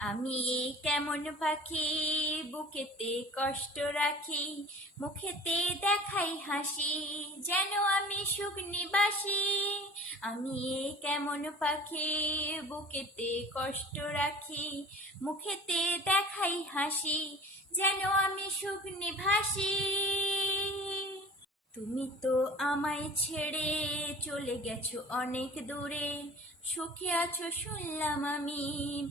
আমি এই কেমন পাখি, বুকেতে কষ্ট রাখি, মুখেতে দেখাই হাসি, যেন আমি সুখ নিবাসী। আমি এই কেমন পাখি, বুকেতে কষ্ট রাখি, মুখেতে দেখাই হাসি, যেন আমি সুখ নিবাসী। তুমি তো আমায় ছেড়ে চলে গেছো অনেক দূরে, সুখে আছো শুনলাম আমি,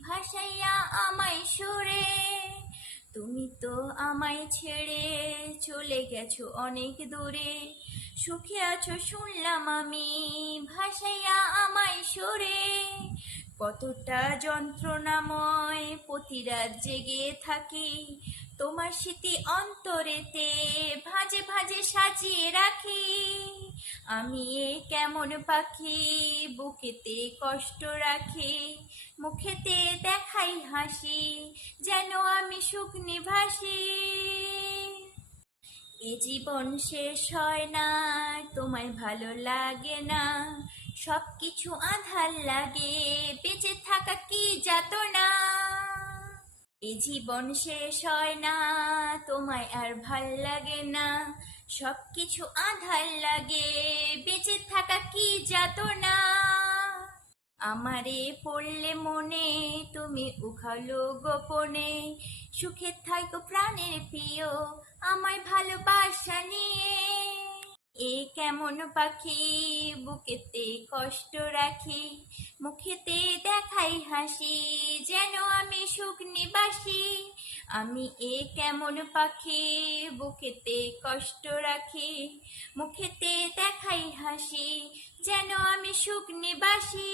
ভাসাইয়া আমায় সুরে। তুমি তো আমায় ছেড়ে চলে গেছো অনেক দূরে, সুখে আছো শুনলাম আমি, ভাসাইয়া আমায় সুরে। কতটা যন্ত্রণাময় প্রতি রাত জেগে থাকি, তোমার স্মৃতি অন্তরেতে ভাজে ভাজে সাজিয়ে রাখি। আমি এ কেমন পাখি, বুকেতে কষ্ট রাখি, মুখেতে দেখাই হাসি, যেন আমি সুখ নিবাসী। এ জীবন শেষ হয় না, তোমায় ভালো লাগে না, সব কিছু আঁধার লাগে, বেঁচে থাকা কি যাতনা। এ জীবন শেষ হয় না, তোমায় আর ভাল লাগে না, সব কিছু আঁধার লাগে, বেঁচে থাকা কি যাতনা। আমারে পড়লে মনে তুমি উখালো গোপনে, সুখে থাকো প্রাণের প্রিয়, আমায় ভালোবাসা নিয়ে। এ কেমন পাখি, বুকেতে কষ্ট রাখি, মুখেতে দেখাই হাসি, যেন আমি সুখ নিবাসী। আমি এ কেমন পাখি, বুকেতে কষ্ট রাখি, মুখেতে দেখাই হাসি, যেন আমি সুখ নিবাসী।